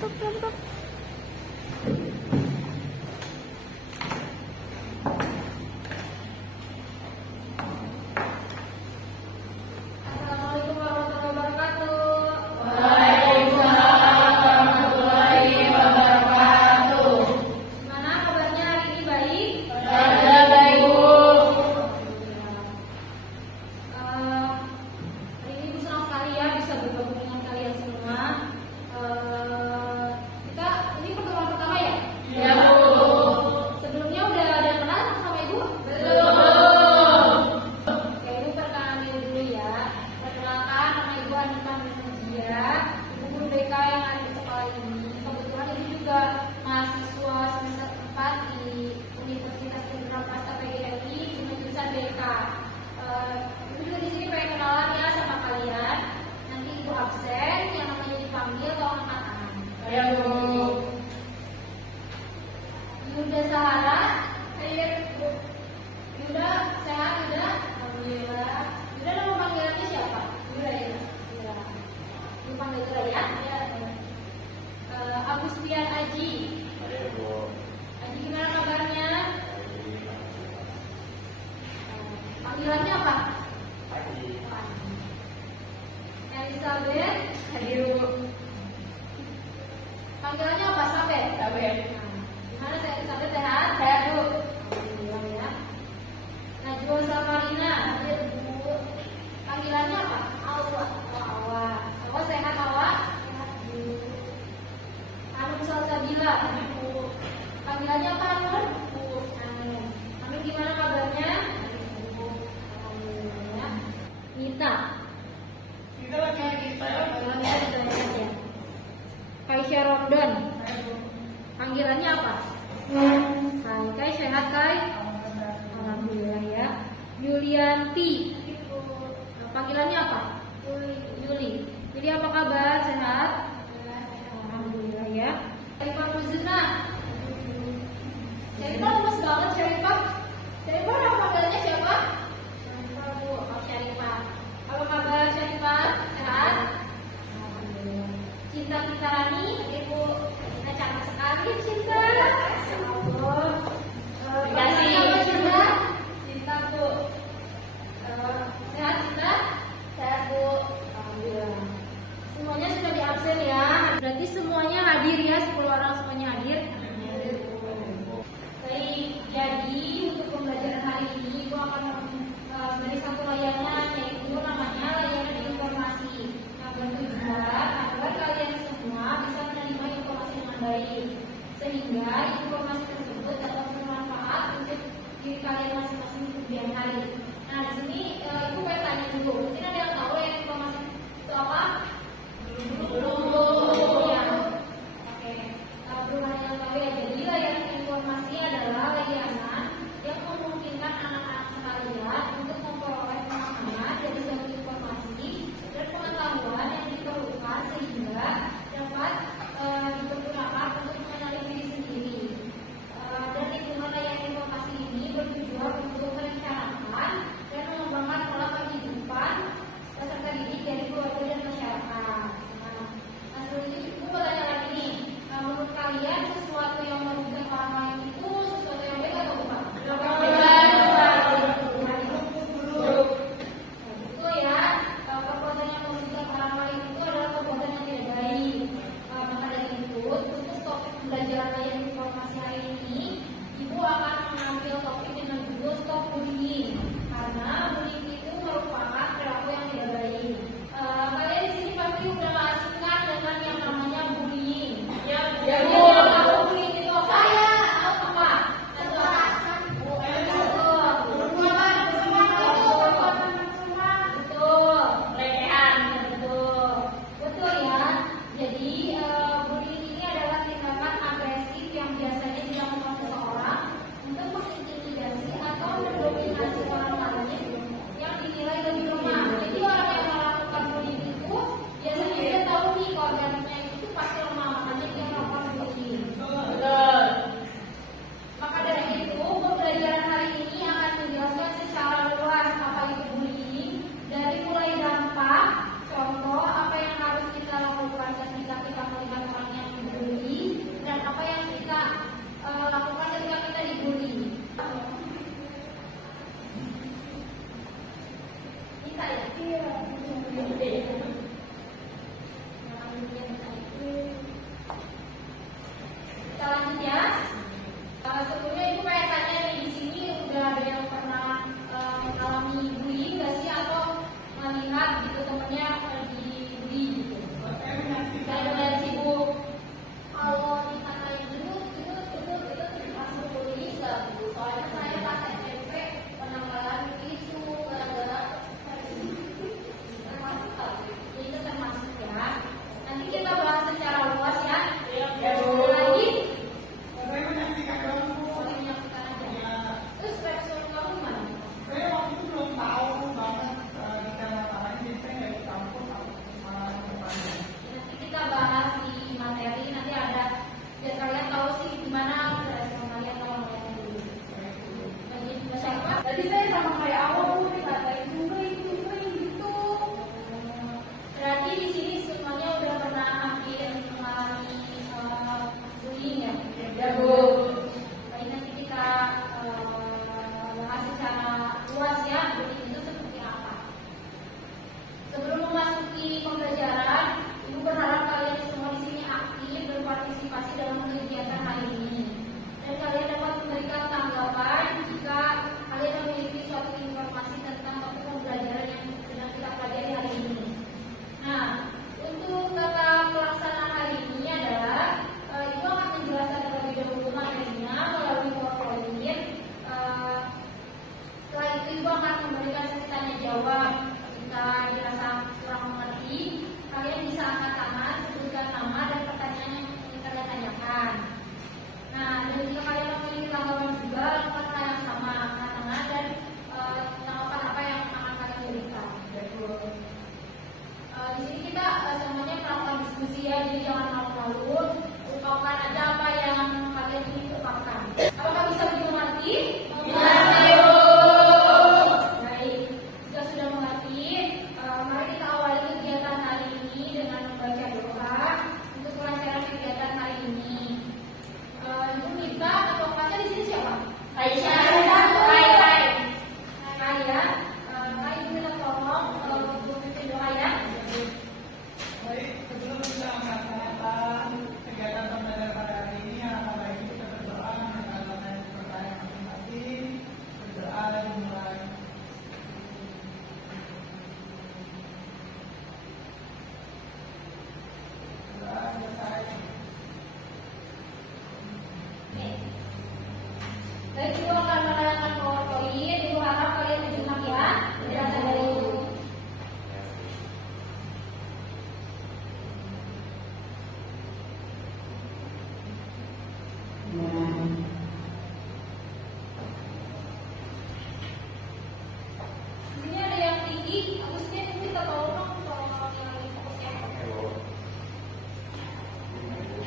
tutup, tutup. Mahasiswa semester 4 di Universitas Jenderal Prasetya PGRI dengan jurusan BK. Ibu juga di sini pengen kenalan ya sama kalian. Nanti ibu absen, yang namanya dipanggil atau angkat tangan. Ayo Bu. Yuda Sahara. Ayo Bu. Yuda sehat Yuda? Alhamdulillah. Yuda nama panggilannya siapa? Yuda ya. Yuda. Ibu panggil Yuda ya. Agustian Aji. Ayo Bu. Aji gimana kabarnya? Panggilannya apa? Aji. Elizabeth. Hadir Bu. Panggilannya apa? Sabet. Sabet. Gimana saya Elizabeth sehat? Sehat Bu. Alhamdulillah ya. Najwa Samarina. Hadir Bu. Panggilannya apa? Awa. Awa. Awa sehat Awa? Sehat Bu. Hanum Salsabila. Bu. Panggilannya apa Hanum? Bu. Hanum. Hanum gimana kabarnya? Bu. Alhamdulillah ya. Nita. Kita lagi saya. Panggilannya ada saja. Kaisya Romdon. Panggilannya apa? Kai. Kai sehat Kai? Alhamdulillah ya. Yulianti. Panggilannya apa? Yuli. Yuli apa kabar? Sehat? Alhamdulillah ya. Syarifah Muzna. Syarifah lemes banget Syarifah. Syarifah nama panggilannya siapa? Syarifah Bu. Oh Syarifah. Apa kabar Syarifah? Sehat? Alhamdulillah. Cinta Kitarani, Ibu. Kita cantik sekali Cinta. Ya Allah. Panggilannya apa Cinta? Cinta Bu. Sehat Cinta? Sehat Bu. Alhamdulillah. Semuanya sudah di absen ya. Berarti semuanya hadir ya, 10 orang semuanya hadir. Baik, jadi untuk pembelajaran hari ini Ibu akan beri satu layanan, yaitu namanya layanan informasi. Yang bertujuan agar kalian semua bisa menerima informasi dengan baik, sehingga informasi tersebut dapat bermanfaat untuk diri kalian masing-masing di kemudian hari. Nah, di sini Ibu pengen tanya dulu. Di sini ada yang tahu ya informasi itu apa? Belum. Ya. Oke. Belum ada yang tahu ya. Jadi layanan informasi adalah layanan yang memungkinkan anak-anak sekalian untuk memperoleh pemahaman dari suatu informasi dan pengetahuan yang diperlukan sehingga dapat dipergunakan untuk mengenali diri sendiri. Dan lingkungan layanan informasi ini bertujuan untuk merencanakan dan mengembangkan pola kehidupan peserta didik dari keluarga dan masyarakat. Nah, Baik, Ibu akan menanyakan PowerPoint. Ibu harap kalian menyimak ya penjelasan dari Ibu. Di sini ada yang tinggi, Agustin minta tolong kalau yang lagi fokusnya. Oke, Bu. Ini, Bu.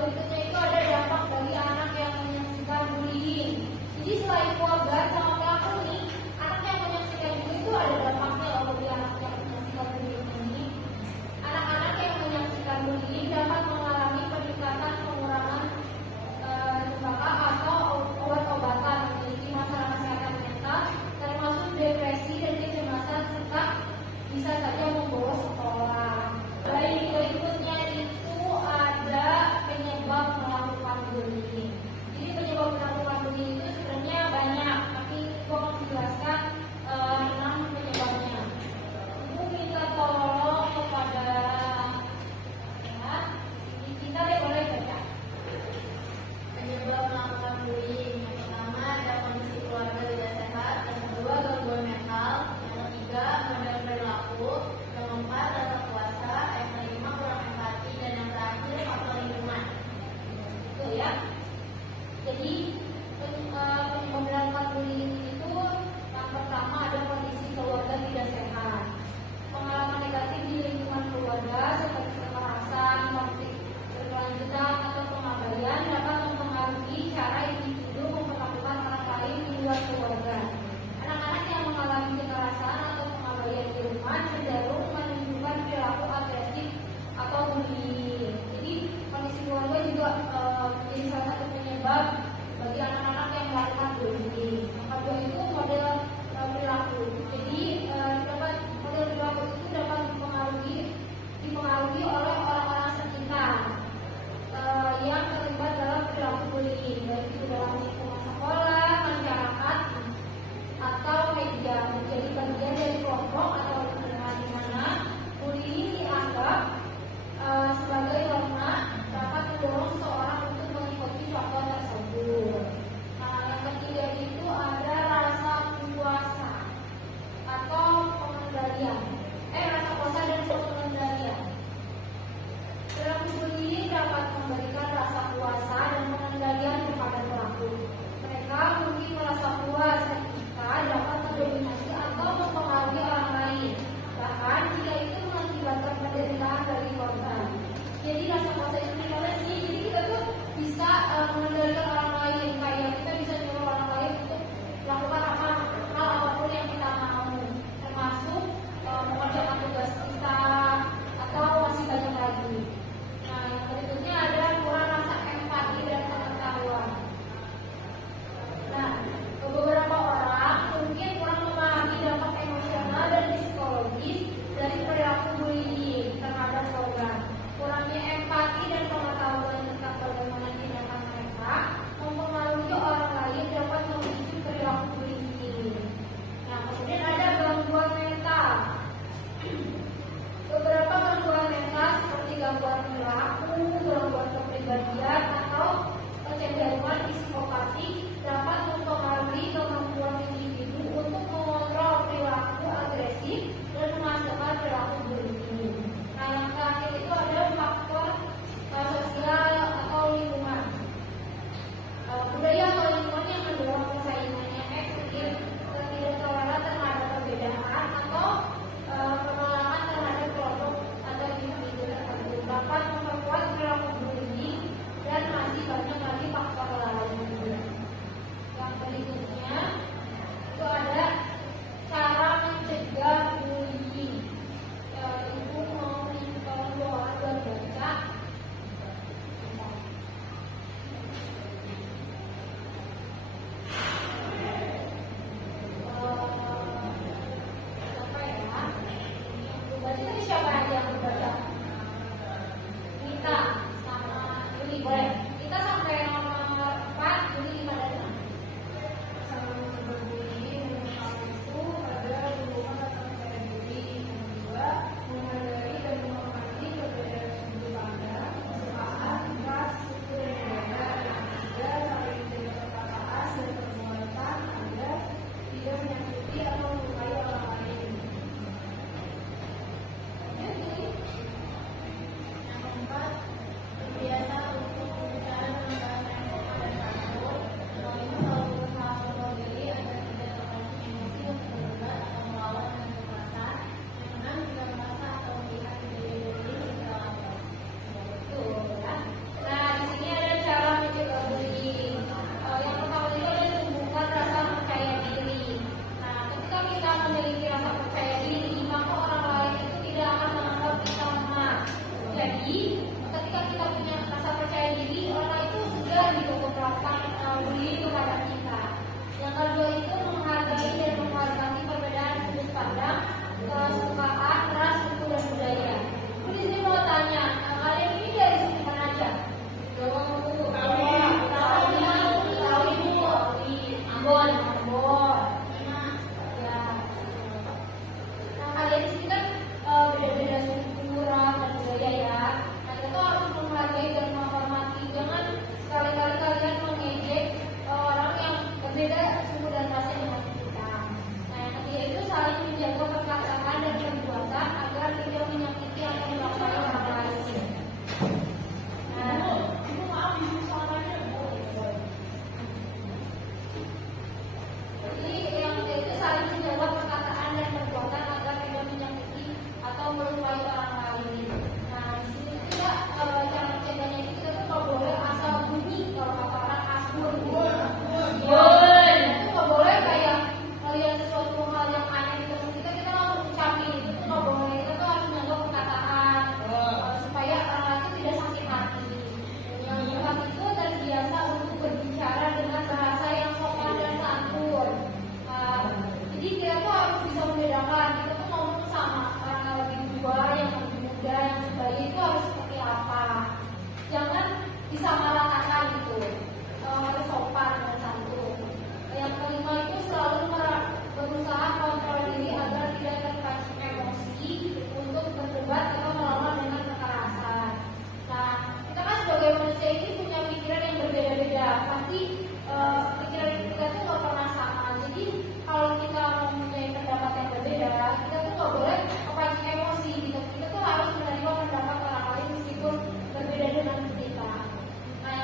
Berikutnya itu ada dampak bagi anak yang menyaksikan bullying. Jadi selain keluarga sama pelaku nih, anak yang menyaksikan juga itu ada dampaknya loh bagi anak yang menyaksikan bullying ini. Anak-anak yang menyaksikan bullying dapat mengalami peningkatan pengurangan bakat atau obat-obatan, memiliki masalah kesehatan mental, termasuk depresi dan kecemasan serta bisa saja membolos sekolah. Baik, berikutnya itu ada penyebab melakukan bullying. Jadi penyebab melakukan bullying itu sebenarnya banyak, tapi saya akan menjelaskan 6 penyebabnya. Ibu minta tolong kepada ini kita boleh baca. Penyebab melakukan bullying yang pertama ada kondisi keluarga tidak sehat, yang kedua gangguan mental, yang ketiga model perilaku, yang keempat rasa kuasa, yang kelima kurang empati, dan yang terakhir faktor lingkungan. Itu ya. Jadi penyebab melakukan bullying itu yang pertama ada kondisi keluarga tidak sehat. Pengalaman negatif di lingkungan keluarga seperti kekerasan, konflik berkelanjutan atau pengabaian dapat mempengaruhi cara individu memperlakukan orang lain di luar keluarga. Anak-anak yang mengalami kekerasan atau pengabaian di rumah cenderung menunjukkan perilaku agresif atau bullying. Jadi kondisi keluarga juga menjadi salah satu penyebab bagi anak-anak yang melakukan bullying. Yang kedua itu model perilaku. Jadi model perilaku itu dapat dipengaruhi oleh orang-orang sekitar yang terlibat dalam perilaku bullying, baik itu dalam lingkungan sekolah, masyarakat, atau media, menjadi bagian dari kelompok atau lingkungan di mana bullying dianggap sebagai norma dapat mendorong seseorang untuk mengikuti contoh tersebut. Nah, yang ketiga itu ada rasa puasa atau pengendalian. Rasa puasa dan pengendalian. Perilaku bullying dapat memberikan rasa puasa dan pengendalian kepada pelaku. Mereka mungkin merasa puas ketika dapat mendominasi atau mempengaruhi orang lain, bahkan jika itu mengakibatkan penderitaan bagi korban. Jadi rasa puasa itu gimana sih? Jadi kita tuh bisa mengendalikan orang lain, kayak kita bisa nyuruh orang lain untuk melakukan hal apapun yang kita mau, termasuk mengerjakan tugas kita atau masih banyak lagi. Nah, yang berikutnya ada kurang rasa empati dan pengetahuan. Nah, beberapa orang mungkin kurang memahami dampak emosional dan psikologis dari perilaku bullying terhadap korban. Kurangnya empati dan pengetahuan tentang bagaimana tindakan mereka mempengaruhi orang lain dapat memicu perilaku bullying. Nah, kemudian ada gangguan mental. Beberapa gangguan mental seperti gangguan perilaku, gangguan kepribadian, atau kecenderungan psikopatik dapat mempengaruhi kemampuan individu untuk mengontrol perilaku agresif dan menghasilkan perilaku bullying. Nah, yang terakhir itu ada faktor sosial atau lingkungan. Budaya atau lingkungan yang mendorong persaingannya ketidaktoleran terhadap perbedaan atau penolakan terhadap kelompok atau individu tertentu dapat memperkuat perilaku bullying dan masih banyak lagi faktor lain. Yang berikutnya itu ada cara mencegah bullying. Ibu mau tolong doa baca. Siapa aja yang berbaca? Kita sama Yuli, boleh? Kita sampai nomor 4, Yuli 5 dan 6. Sama seperti ini, menurut itu ada hubungan antara saya diri yang kedua menghargai dan menghormati perbedaan sudut pandang, kesukaan, ras, suku dan budaya. Yang ketiga saling menjaga perkataan dan perbuatan agar tidak menyakiti atau melukai orang lain. Yang keempat, terbiasa untuk berbicara dengan peduli kepada kita. Yang kedua itu menghargai dan menghormati perbedaan sudut pandang, kesukaan, ras, suku dan budaya. Bu di sini mau tanya, kalian ini dari sini mana aja? Ambon. Ya. Nah kalian di sini kan beda-beda suku, ras, dan budaya ya. Nah kita tuh harus menghargai dan menghormati. Jangan sekali-kali kalian mengejek orang yang berbeda suku dan rasnya dengan kita. Nah yang ketiga itu saling menjaga perkataan dan perbuatan agar tidak menyakiti atau melukai orang lain. Jadi yang ketiga itu saling menjaga perkataan dan perbuatan agar tidak menyakiti atau melukai orang lain. Nah di sini juga cara mencegahnya itu kita tuh nggak boleh asal bunyi kalau kata orang asbun. Itu nggak boleh kayak melihat sesuatu hal yang aneh di teman kita langsung ucapin, itu tuh nggak boleh. Kita tuh harus menjaga perkataan supaya orang lain itu tidak sakit hati. Yang keempat itu terbiasa untuk berbicara dengan bahasa yang sopan dan santun. Jadi kita tuh harus bisa membedakan kita tuh ngomong sama orang yang lebih tua, yang lebih muda, yang sebaya itu harus seperti apa. Jangan disamaratakan gitu. Harus sopan dan santun. Yang kelima itu selalu berusaha kontrol diri agar tidak terpancing emosi untuk berdebat atau melawan dengan kekerasan. Nah, kita kan sebagai manusia ini punya pikiran yang berbeda-beda. Pasti pikiran kita tuh nggak pernah sama. Jadi kalau kita mempunyai pendapat yang berbeda, kita tuh nggak boleh kepancing emosi. Gitu. Kita tuh harus menerima pendapat orang lain meskipun berbeda dengan kita. Nah,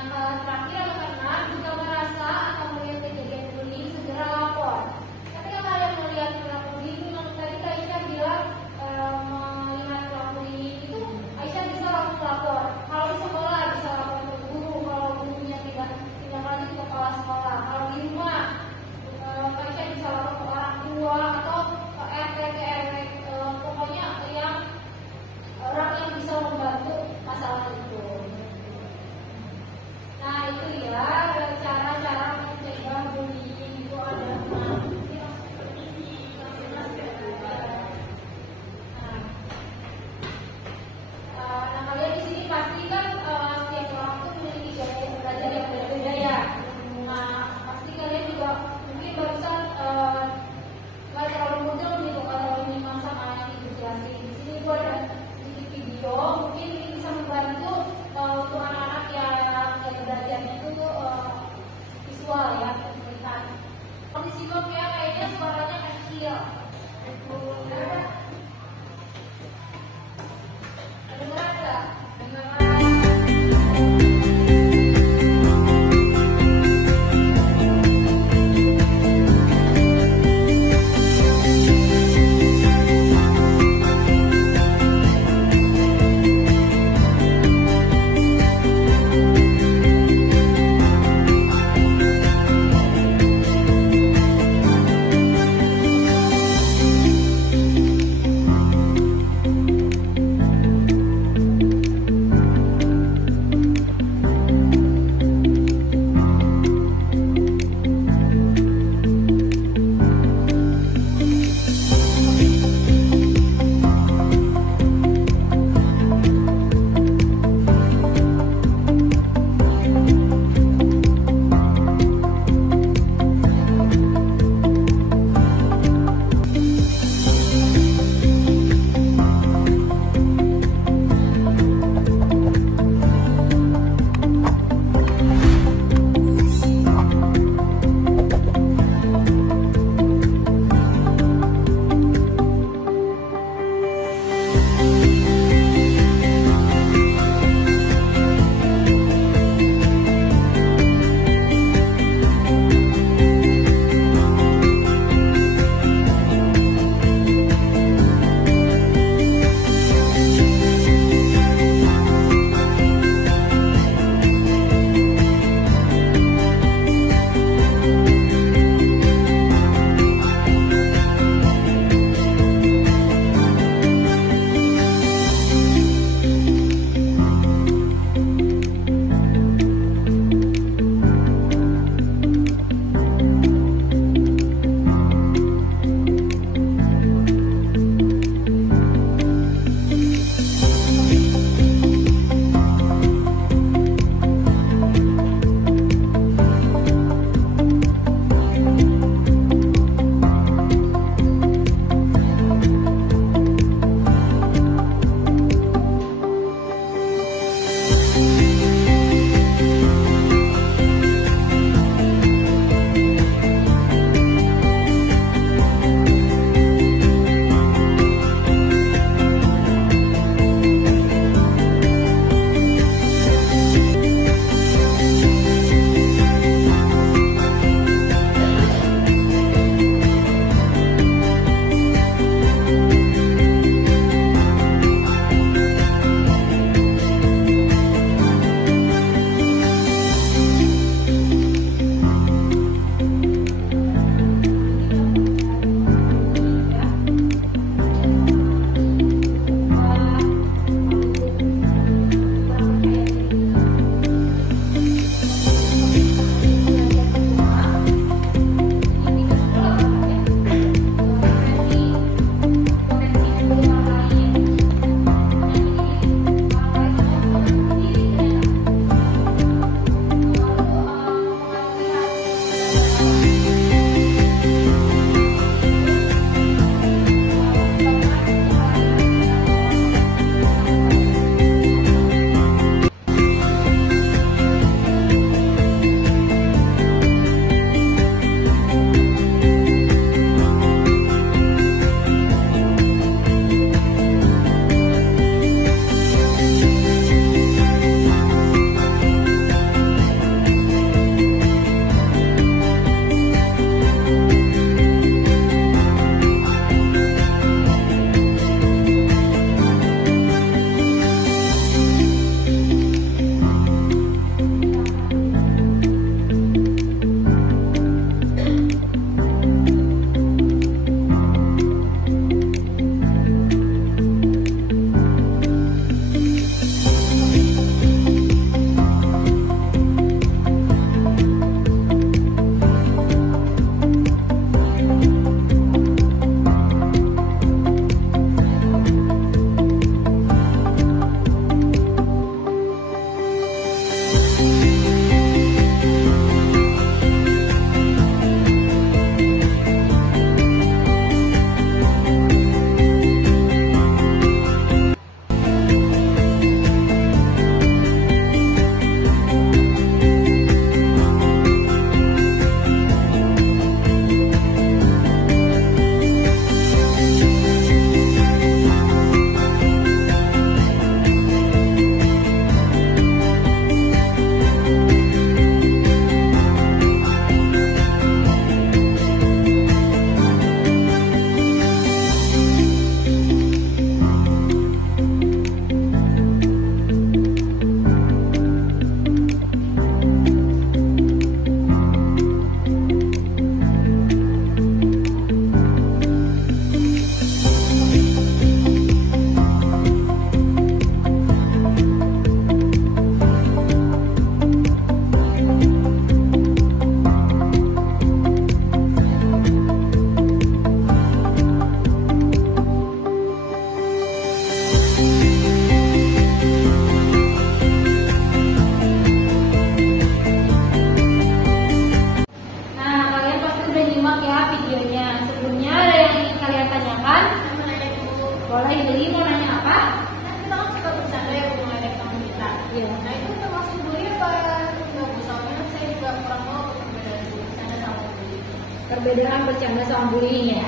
perbedaan bercanda sama bullying ya.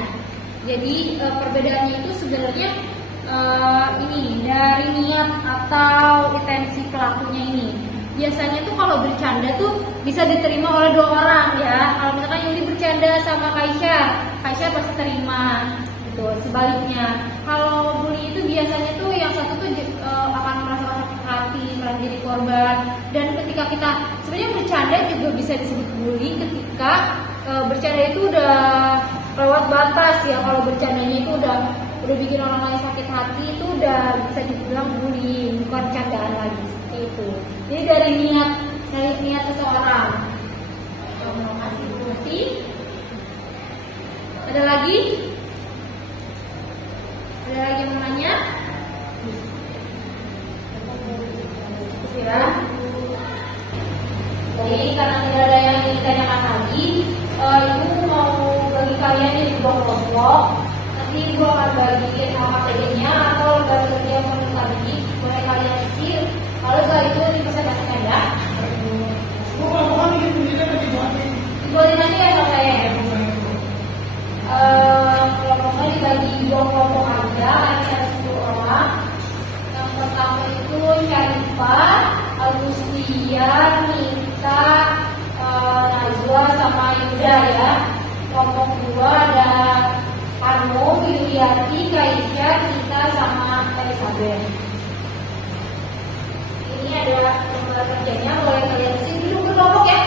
Jadi perbedaannya itu sebenarnya ini dari niat atau intensi pelakunya ini. Biasanya tuh kalau bercanda tuh bisa diterima oleh dua orang ya. Kalau misalkan Yuli bercanda sama Kaisha pasti terima. Gitu. Sebaliknya, kalau bully itu biasanya tuh yang satu tuh akan merasa sakit hati, merasa jadi korban. Dan ketika kita sebenarnya bercanda juga bisa disebut bully ketika bercanda itu udah lewat batas ya. Kalau bercandanya itu udah bikin orang lain sakit hati, itu udah bisa dibilang bullying, bukan candaan lagi seperti itu. Jadi dari niat seseorang. Berarti ada lagi yang mau nanya? Ya. Jadi karena tidak ada yang ditanyakan lagi, Ibu mau bagi kalian ini dua kelompok. Nanti Ibu akan bagiin materi-nya atau lembar kerja yang menurut tadi boleh kalian isi. Lalu setelah itu dipresentasikan ya. Bu, kalau bikin sendiri atau dibuatin? Dibuatin aja ya kalau saya. Kelompoknya dibagi dua kelompok aja, ada 10 orang. Yang pertama itu Syarifah, Agustia, Nita, Najwa sama Yuda ya. Kelompok kedua ada Anu, Yuliati, Kaisha, Nita sama Elizabeth. Ini ada lembar kerjanya, boleh kalian isi dulu berkelompok ya.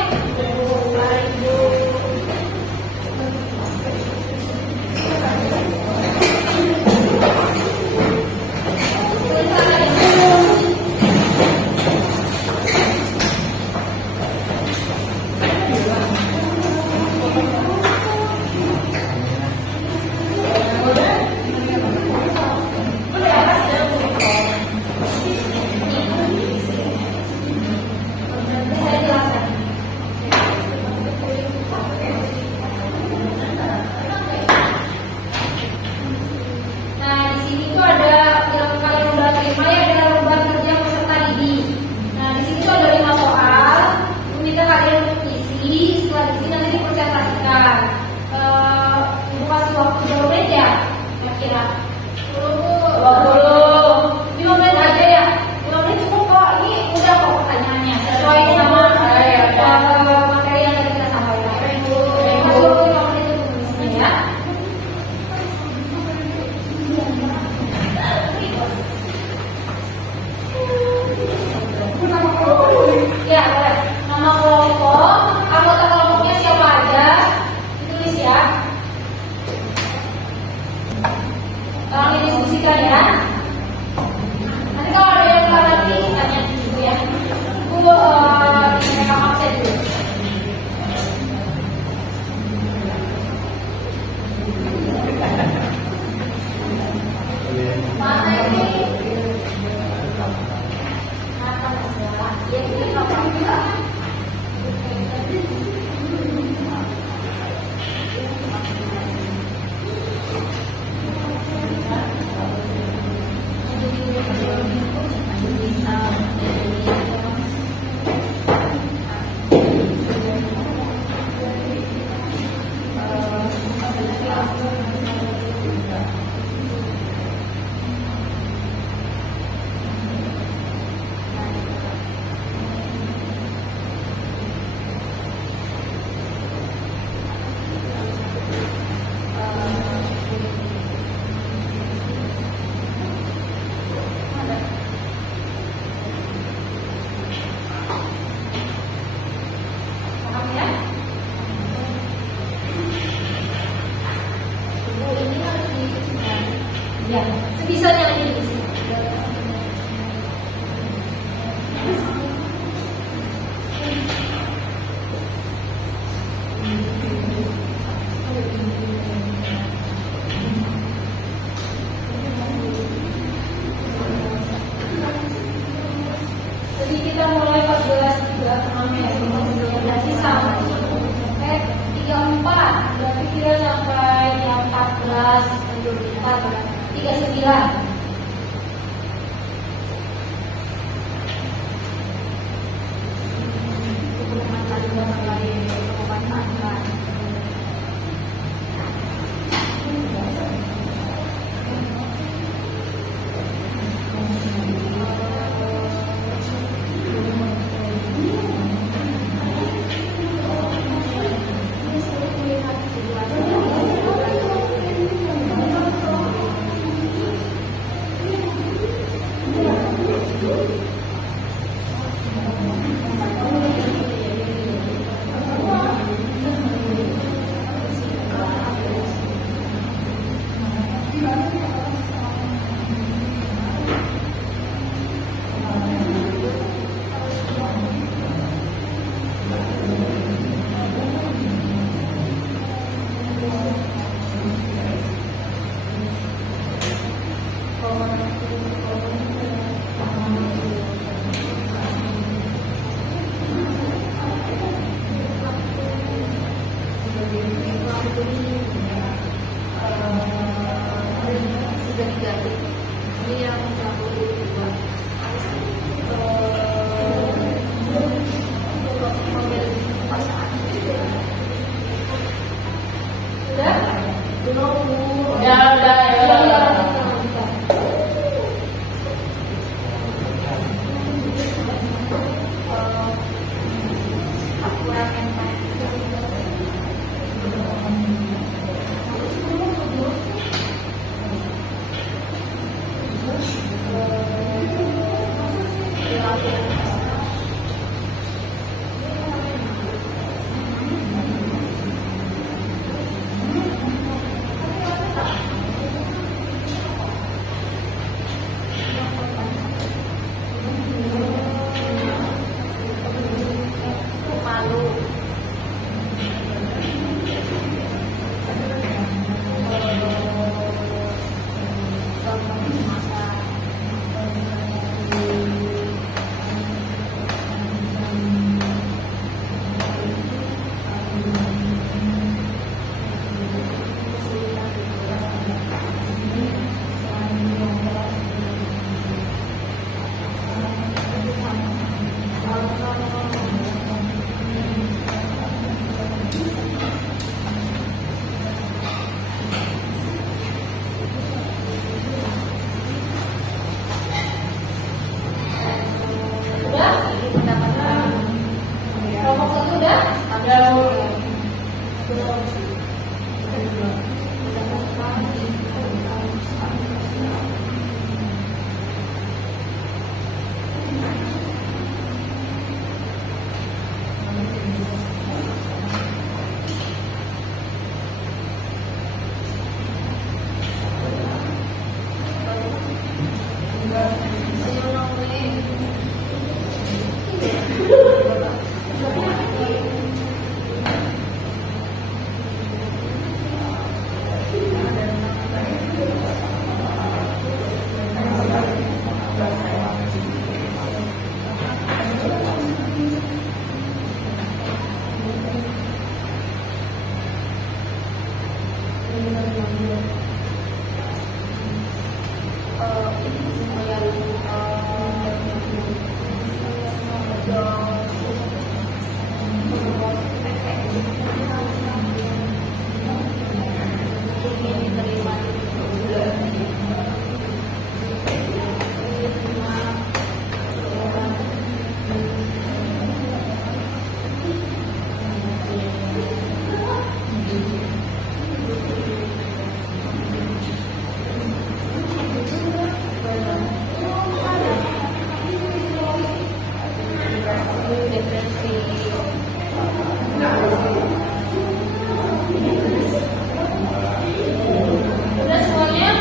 Udah semuanya?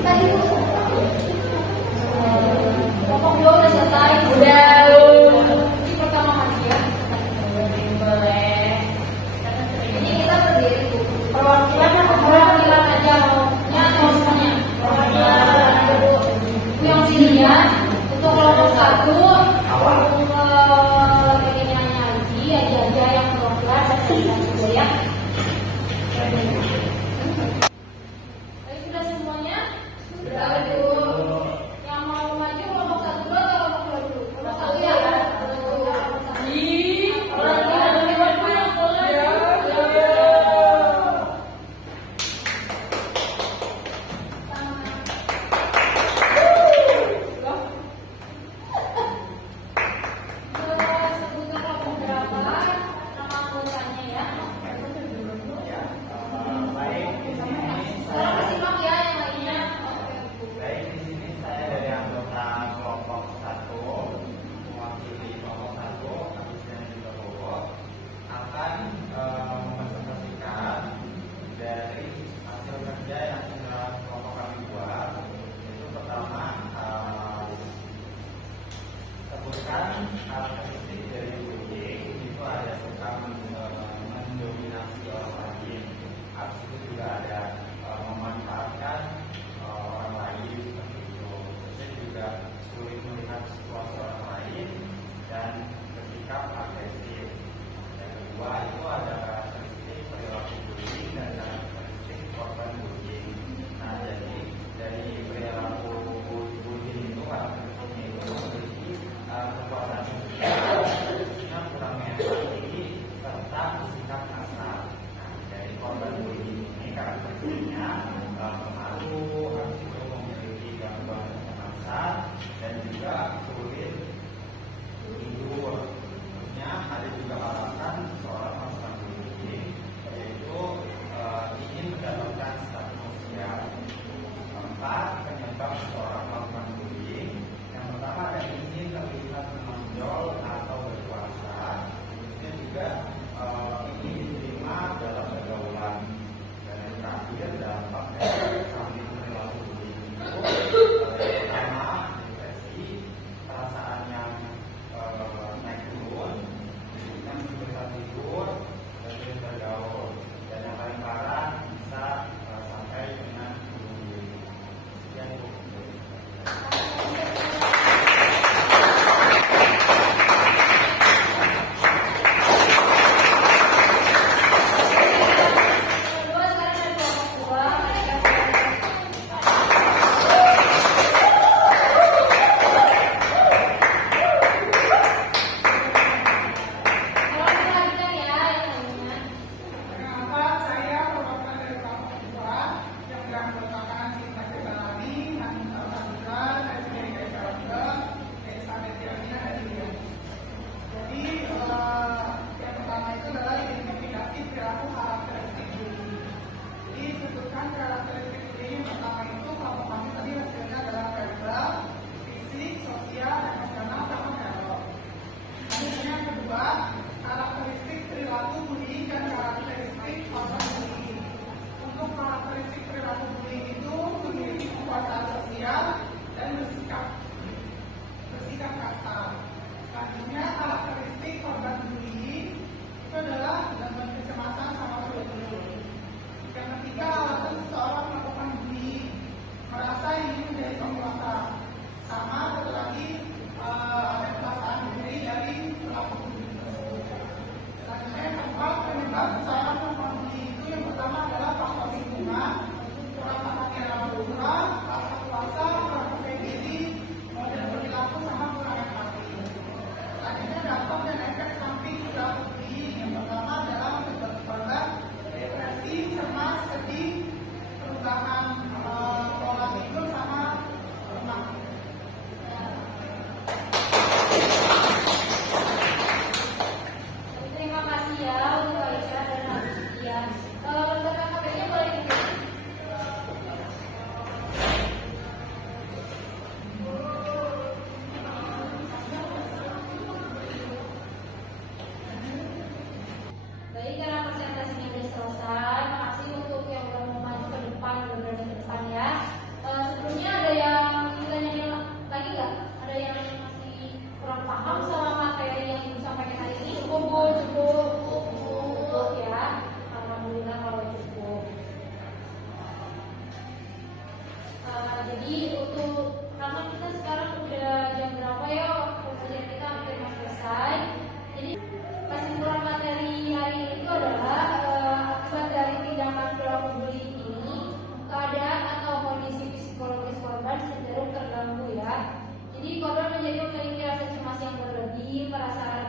Tadi pokok dua udah selesai. Udah. Ini pertama kali ya. Boleh. Ini kita berdiri. Perwakilan apa perwakilan aja maunya atau semuanya? Perwakilan dulu. Yang sini ya. Untuk kelompok 1 awal ini hanya kedua, karakteristik perilaku bullying dan karakteristik korban bullying. Untuk karakteristik perilaku bullying itu memiliki kekuasaan sosial dan bersikap kasar. Selanjutnya, karakteristik korban bullying itu adalah gangguan kecemasan sama flu. Yang ketiga, alasan seseorang melakukan bullying, merasa ingin menjadi penguasa. Sama satu lagi, ada perasaan diri dari pelaku bullying tersebut. Selanjutnya, yang keempat, penyebab seseorang melakukan bullying itu yang pertama adalah faktor lingkungan, kurang perhatian orang tua, rasa kuasa, kurang percaya diri, model perilaku sama kurang empati. Selanjutnya, dampak dan efek samping perilaku bullying. Yang pertama adalah menyebabkan korban depresi, cemas, sedih, perubahan pola tidur sama lemah. Terima kasih ya untuk Aisyah dan Agustia. Untuk KKP-nya boleh dikit. Baik, karena presentasinya sudah selesai. Makasih untuk yang udah mau maju ke depan, udah berada ke depan ya. Sebelumnya ada yang ditanya lagi nggak? Ada yang masih kurang paham sama materi yang disampaikan hari ini? Cukup ya. Alhamdulillah kalau cukup. Jadi untuk karena kita sekarang udah jam berapa ya? Pembelajaran kita hampir mau selesai. Jadi kesimpulan materi hari ini itu adalah akibat dari tindakan perilaku bullying ini, keadaan atau kondisi psikologis korban cenderung terganggu ya. Jadi korban menjadi memiliki rasa cemas yang berlebih, perasaan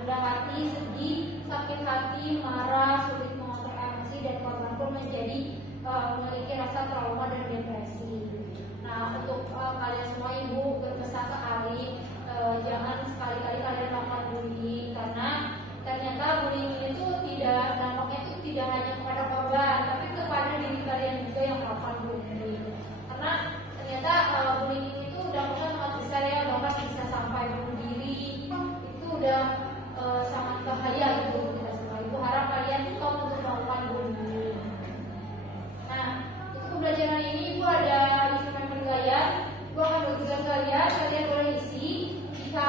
rendah hati, sedih, sakit hati, marah, sulit mengontrol emosi, dan korban pun menjadi memiliki rasa trauma dan depresi. Nah, untuk kalian semua ibu berpesan sekali jangan sekali-kali kalian melakukan bullying, karena ternyata bullying itu dampaknya itu tidak hanya kepada korban, tapi kepada diri kalian juga yang melakukan bullying. Karena ternyata bullying itu dampaknya sangat besar ya, bahkan bisa sampai bunuh diri. Itu udah sangat bahaya gitu kita semua. Ibu harap kalian stop untuk melakukan bullying. Nah, untuk pembelajaran ini ibu ada instrumen penilaian. Ibu akan bagi tugas kalian boleh isi. Jika